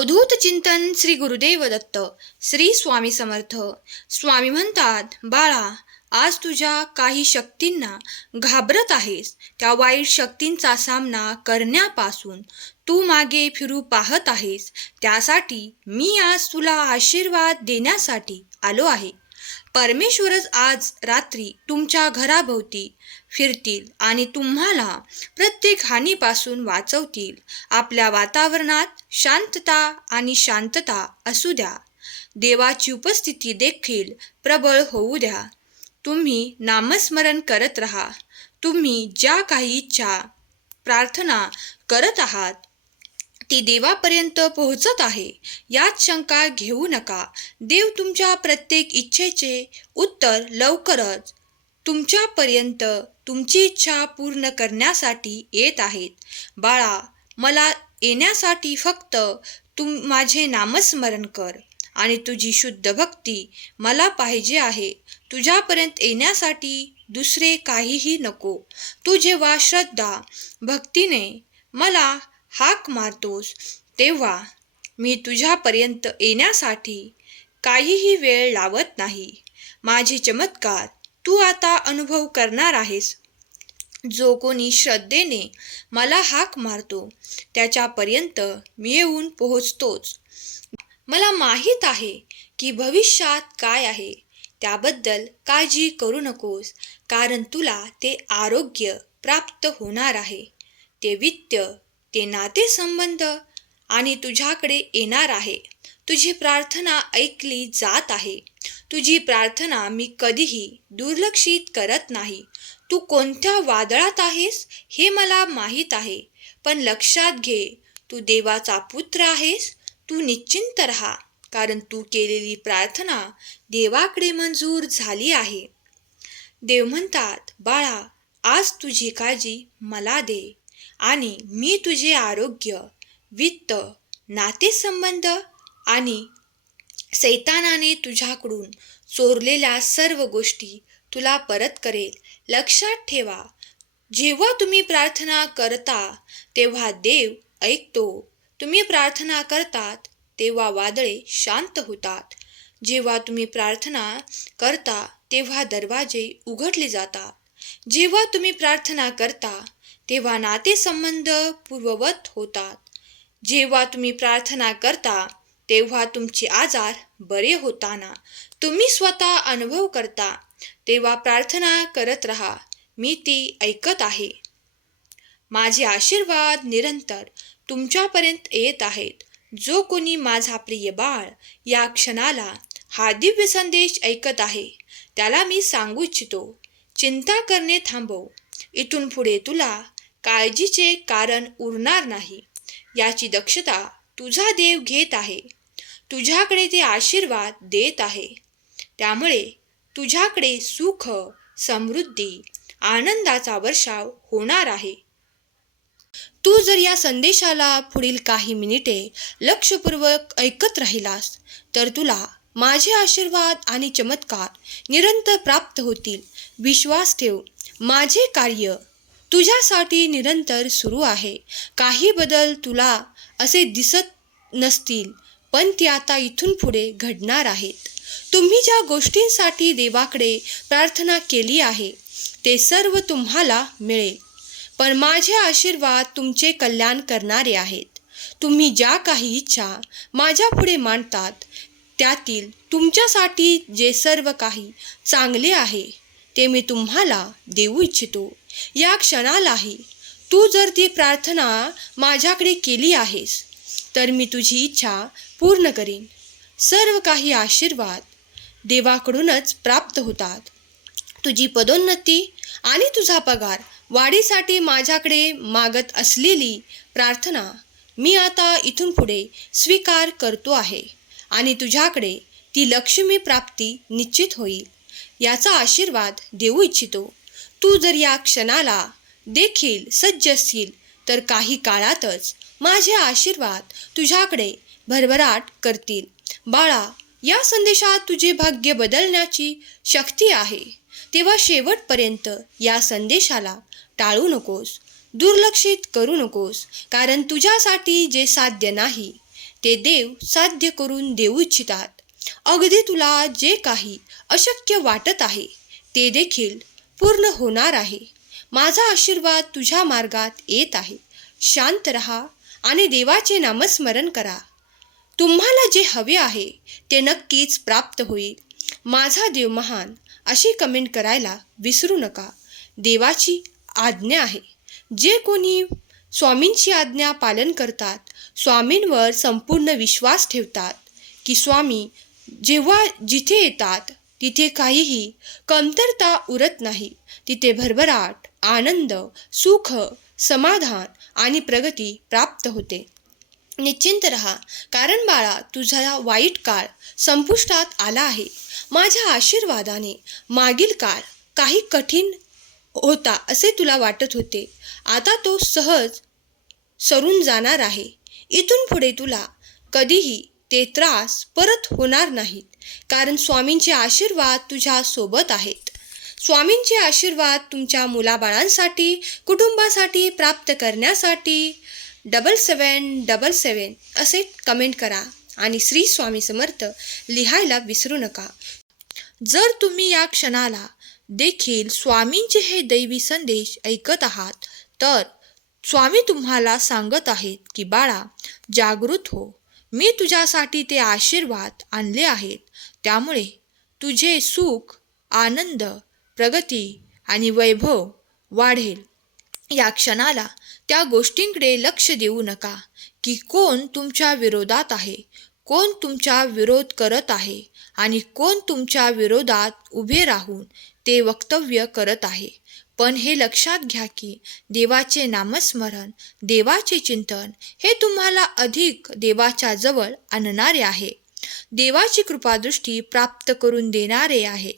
अवधूत चिंतन श्री गुरुदेव दत्त श्री स्वामी समर्थ. स्वामी म्हणतात बाळा आज तुझ्या काही शक्तींना घाबरत आहेस. त्या वाईट शक्तींचा सामना करण्यापासून तू मागे फिरू पाहत आहेस. त्यासाठी मी आज तुला आशीर्वाद देण्यासाठी आलो आहे. परमेश्वरच आज रात्री तुमच्या घराभोवती फिरतील आणि तुम्हाला प्रत्येक हानीपासून वाचवतील. आपल्या वातावरणात शांतता आणि शांतता असू द्या. देवाची उपस्थिती देखील प्रबळ होऊ द्या. तुम्ही नामस्मरण करत राहा. तुम्ही ज्या काही इच्छा प्रार्थना करत आहात ती देवापर्यंत पोहोचत आहे. यात शंका घेऊ नका. देव तुमच्या प्रत्येक इच्छेचे उत्तर लवकरच तुमच्यापर्यंत तुमची इच्छा पूर्ण करण्यासाठी येत आहेत. बाळा मला येण्यासाठी फक्त तुम माझे नामस्मरण कर आणि तुझी शुद्ध भक्ती मला पाहिजे आहे. तुझ्यापर्यंत येण्यासाठी दुसरे काहीही नको. तू जेव्हा श्रद्धा भक्तीने मला हाक मारतोस तेव्हा मी तुझ्यापर्यंत येण्यासाठी काहीही वेळ लावत नाही. माझे चमत्कार तू आता अनुभव करणार आहेस. जो कोणी श्रद्धेने मला हाक मारतो त्याच्यापर्यंत मी येऊन पोहोचतोच. मला माहीत आहे की भविष्यात काय आहे. त्याबद्दल काळजी करू नकोस कारण तुला ते आरोग्य प्राप्त होणार आहे. ते वित्त ते नातेसंबंध आणि तुझ्याकडे येणार आहे. तुझी प्रार्थना ऐकली जात आहे. तुझी प्रार्थना मी कधीही दुर्लक्षित करत नाही. तू कोणत्या वादळात आहेस हे मला माहीत आहे. पण लक्षात घे तू देवाचा पुत्र आहेस. तू निश्चिंत राहा कारण तू केलेली प्रार्थना देवाकडे मंजूर झाली आहे. देव म्हणतात बाळा आज तुझी काळजी मला दे. आणि मी तुझे आरोग्य वित्त नातेसंबंध आणि सैतानाने तुझ्याकडून चोरलेल्या सर्व गोष्टी तुला परत करेल. लक्षात ठेवा जेव्हा तुम्ही प्रार्थना करता तेव्हा देव ऐकतो. तुम्ही प्रार्थना करतात तेव्हा वादळे शांत होतात. जेव्हा तुम्ही प्रार्थना करता तेव्हा दरवाजे उघडले जातात. जेव्हा तुम्ही प्रार्थना करता तेव्हा नातेसंबंध पूर्ववत होतात. जेव्हा तुम्ही प्रार्थना करता तेव्हा तुमचे आजार बरे होताना. तुम्ही स्वतः अनुभव करता. तेव्हा प्रार्थना करत राहा. मी ती ऐकत आहे. माझे आशीर्वाद निरंतर तुमच्यापर्यंत येत आहेत. जो कोणी माझा प्रिय बाळ या क्षणाला हा दिव्य संदेश ऐकत आहे त्याला मी सांगू इच्छितो. चिंता करणे थांबव. इथून पुढे तुला काळजीचे कारण उरणार नाही. याची दक्षता तुझा देव घेत आहे. तुझ्याकडे ते आशीर्वाद देत आहे. त्यामुळे तुझ्याकडे सुख समृद्धी आनंदाचा वर्षाव होणार आहे. तू जर या संदेशाला पुढील काही मिनिटे लक्षपूर्वक ऐकत राहिलास तर तुला माझे आशीर्वाद आणि चमत्कार निरंतर प्राप्त होतील. विश्वास ठेव माझे कार्य तुझ्यासाठी निरंतर सुरू आहे. काही बदल तुला असे दिसत नसतील पण ते आता इथून पुढे घडणार आहेत. तुम्ही ज्या गोष्टींसाठी देवाकडे प्रार्थना केली आहे ते सर्व तुम्हाला मिळेल. पण माझे आशीर्वाद तुमचे कल्याण करणारे आहेत. तुम्ही ज्या काही इच्छा माझ्या पुढे मांडतात त्यातील तुमच्यासाठी जे सर्व काही चांगले आहे ते मी तुम्हाला देऊ इच्छितो. या क्षणालाही तू जर ती प्रार्थना माझ्याकडे केली आहेस तर मी तुझी इच्छा पूर्ण करीन. सर्व काही आशीर्वाद देवाकडूनच प्राप्त होतात. तुझी पदोन्नती आणि तुझा पगार वाढीसाठी माझ्याकडे मागत असलेली प्रार्थना मी आता इथून पुढे स्वीकार करतो आहे आणि तुझ्याकडे ती लक्ष्मी प्राप्ती निश्चित होईल. याचा आशीर्वाद देऊ इच्छितो. तू जर या क्षणाला देखील सज्ज असशील तर काही काळातच माझे आशीर्वाद तुझ्याकडे भरभराट करतील. बाळा या संदेशात तुझे भाग्य बदलण्याची शक्ती आहे. तेव्हा शेवटपर्यंत या संदेशाला टाळू नकोस दुर्लक्षित करू नकोस कारण तुझ्यासाठी जे साध्य नाही ते देव साध्य करून देऊ इच्छितात. अगदी तुला जे काही अशक्य वाटत आहे ते देखील पूर्ण होणार आहे. माझा आशीर्वाद तुझ्या मार्गात येत आहे. शांत रहा आणि देवाचे नामस्मरण करा. तुम्हाला जे हवे आहे ते नक्कीच प्राप्त होईल. माझा देव महान अशी कमेंट करायला विसरू नका. देवाची आज्ञा आहे. जे कोणी स्वामींची आज्ञा पालन करतात स्वामींवर संपूर्ण विश्वास ठेवतात की स्वामी जेव्हा जिथे येतात तिथे काहीही कमतरता उरत नाही. तिथे भरभराट आनंद सुख समाधान आणि प्रगती प्राप्त होते. निश्चिंत रहा कारण बाळा तुझा वाईट काळ संपुष्टात आला आहे. माझ्या आशीर्वादाने मागील काळ काही कठीण होता असे तुला वाटत होते. आता तो सहज सरून जाणार आहे. इथून पुढे तुला कधीही ते त्रास परत होणार नाहीत कारण स्वामींचे आशीर्वाद तुझ्या सोबत आहेत. स्वामींचे आशीर्वाद तुमच्या मुलाबाळांसाठी कुटुंबासाठी प्राप्त करण्यासाठी डबल सेवन डबल सेवन असे कमेंट करा आणि श्री स्वामी समर्थ लिहायला विसरू नका. जर तुम्ही या क्षणाला देखील स्वामींचे हे दैवी संदेश ऐकत आहात तर स्वामी तुम्हाला सांगत आहेत की बाळा जागृत हो. मी तुझ्यासाठी ते आशीर्वाद आणले आहेत. त्यामुळे तुझे सुख आनंद प्रगती आणि वैभव वाढेल. या क्षणाला त्या गोष्टींकडे लक्ष देऊ नका की कोण तुमच्या विरोधात आहे कोण तुमच्या विरोध करत आहे आणि कोण तुमच्या विरोधात उभे राहून ते वक्तव्य करत आहे. पण हे लक्षात घ्या की देवाचे नामस्मरण देवाचे चिंतन हे तुम्हाला अधिक देवाच्या जवळ आणणारे आहे. देवाची कृपादृष्टी प्राप्त करून देणारे आहे.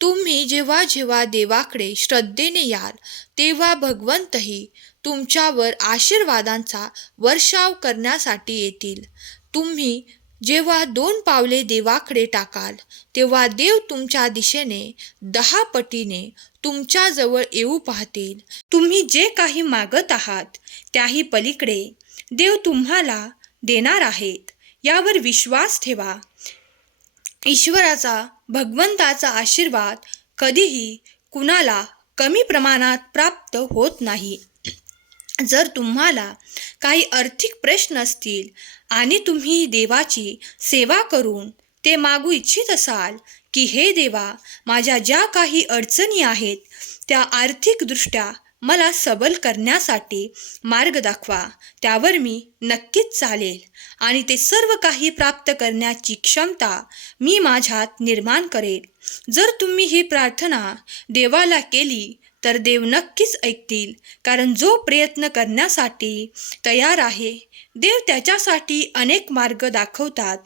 तुम्ही जेव्हा जेव्हा देवाकडे श्रद्धेने याल तेव्हा भगवंतही तुमच्यावर आशीर्वादांचा वर्षाव करण्यासाठी येतील. तुम्ही जेव्हा दोन पावले देवाकडे टाकाल तेव्हा देव तुमच्या दिशेने दहा पटीने तुमच्याजवळ येऊ पाहतील. तुम्ही जे काही मागत आहात त्याही पलीकडे देव तुम्हाला देणार आहेत. यावर विश्वास ठेवा. ईश्वराचा भगवंताचा आशीर्वाद कधीही कुणाला कमी प्रमाणात प्राप्त होत नाही. जर तुम्हाला काही आर्थिक प्रश्न असतील आणि तुम्ही देवाची सेवा करून ते मागू इच्छित असाल की हे देवा माझ्या ज्या काही अडचणी आहेत त्या आर्थिकदृष्ट्या मला सबल करण्यासाठी मार्ग दाखवा. त्यावर मी नक्कीच चालेल आणि ते सर्व काही प्राप्त करण्याची क्षमता मी माझ्यात निर्माण करेल. जर तुम्ही ही प्रार्थना देवाला केली तर देव नक्कीच ऐकतील. कारण जो प्रयत्न करण्यासाठी तयार आहे देव त्याच्यासाठी अनेक मार्ग दाखवतात.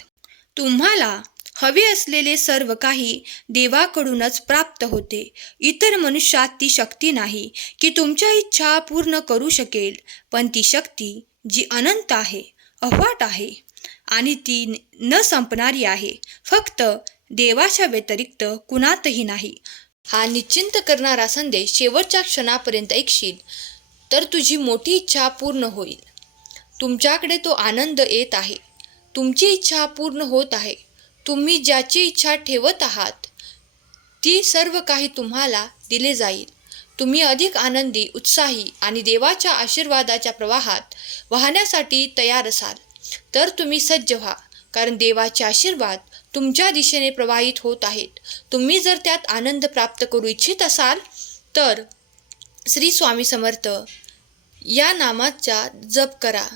तुम्हाला हवे असलेले सर्व काही देवाकडूनच प्राप्त होते. इतर मनुष्यात ती शक्ती नाही की तुमच्या इच्छा पूर्ण करू शकेल पण ती शक्ती जी अनंत आहे अफाट आहे आणि ती न संपणारी आहे. फक्त देवाच्या व्यतिरिक्त कुणातही नाही. हा निश्चिंत करणारा संदेश शेवटच्या क्षणापर्यंत ऐकशील तर तुझी मोठी इच्छा पूर्ण होईल. तुमच्याकडे तो आनंद येत आहे. तुमची इच्छा पूर्ण होत आहे. तुम्ही ज्याची इच्छा ठेवत आहात ती सर्व काही तुम्हाला दिले जाईल. तुम्ही अधिक आनंदी उत्साही आणि देवाच्या आशीर्वादाच्या प्रवाहात वाहण्यासाठी तयार असाल. तर तुम्ही सज्ज व्हा कारण देवाचे आशीर्वाद तुमच्या दिशेने प्रवाहित होत आहेत. तुम्ही जर त्यात आनंद प्राप्त करू इच्छित असाल तर श्री स्वामी समर्थ या नामाचा जप करा.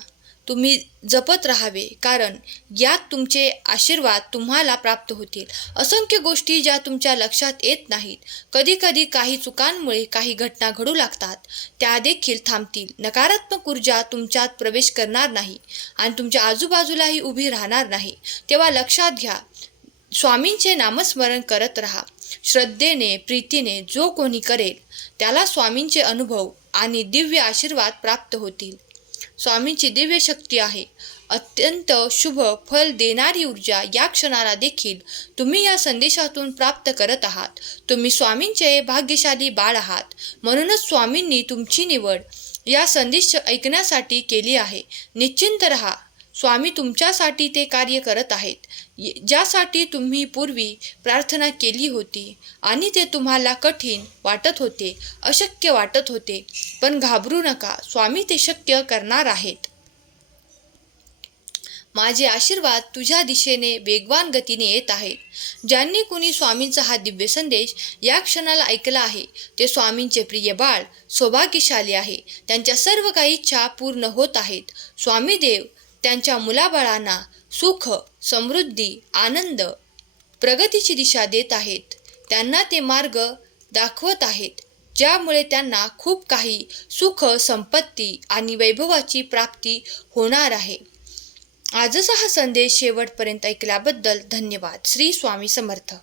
तुम्ही जपत राहावे कारण यात तुमचे आशीर्वाद तुम्हाला प्राप्त होतील. असंख्य गोष्टी ज्या तुमच्या लक्षात येत नाहीत कधीकधी काही चुकांमुळे काही घटना घडू लागतात त्या देखील थांबतील. नकारात्मक ऊर्जा तुमच्यात प्रवेश करणार नाही आणि तुमच्या आजूबाजूलाही उभी राहणार नाही. तेव्हा लक्षात घ्या स्वामींचे नामस्मरण करत राहा. श्रद्धेने प्रीतीने जो कोणी करेल त्याला स्वामींचे अनुभव आणि दिव्य आशीर्वाद प्राप्त होतील. स्वामींची दिव्य शक्ती आहे. अत्यंत शुभ फल देणारी ऊर्जा या क्षणाला देखील तुम्ही या संदेशातून प्राप्त करत आहात. तुम्ही स्वामींचे भाग्यशाली बाळ आहात. म्हणूनच स्वामींनी तुमची निवड या संदेश ऐकण्यासाठी केली आहे. निश्चिंत रहा. स्वामी तुमच्यासाठी ते कार्य करत आहेत. ज्यासाठी तुम्ही पूर्वी प्रार्थना केली होती आणि ते तुम्हाला कठीण वाटत होते अशक्य वाटत होते. पण घाबरू नका स्वामी ते शक्य करणार आहेत. माझे आशीर्वाद तुझ्या दिशेने वेगवान गतीने येत आहेत. ज्यांनी कुणी स्वामींचा हा दिव्य संदेश या क्षणाला ऐकला आहे ते स्वामींचे प्रिय बाळ सौभाग्यशाली आहे. त्यांच्या सर्व काही इच्छा पूर्ण होत आहेत. स्वामी देव त्यांच्या मुलाबाळांना सुख समृद्धी आनंद प्रगतीची दिशा देत आहेत. त्यांना ते मार्ग दाखवत आहेत ज्यामुळे त्यांना खूप काही सुख संपत्ती आणि वैभवाची प्राप्ती होणार आहे. आजचा हा संदेश शेवटपर्यंत ऐकल्याबद्दल धन्यवाद. श्री स्वामी समर्थ.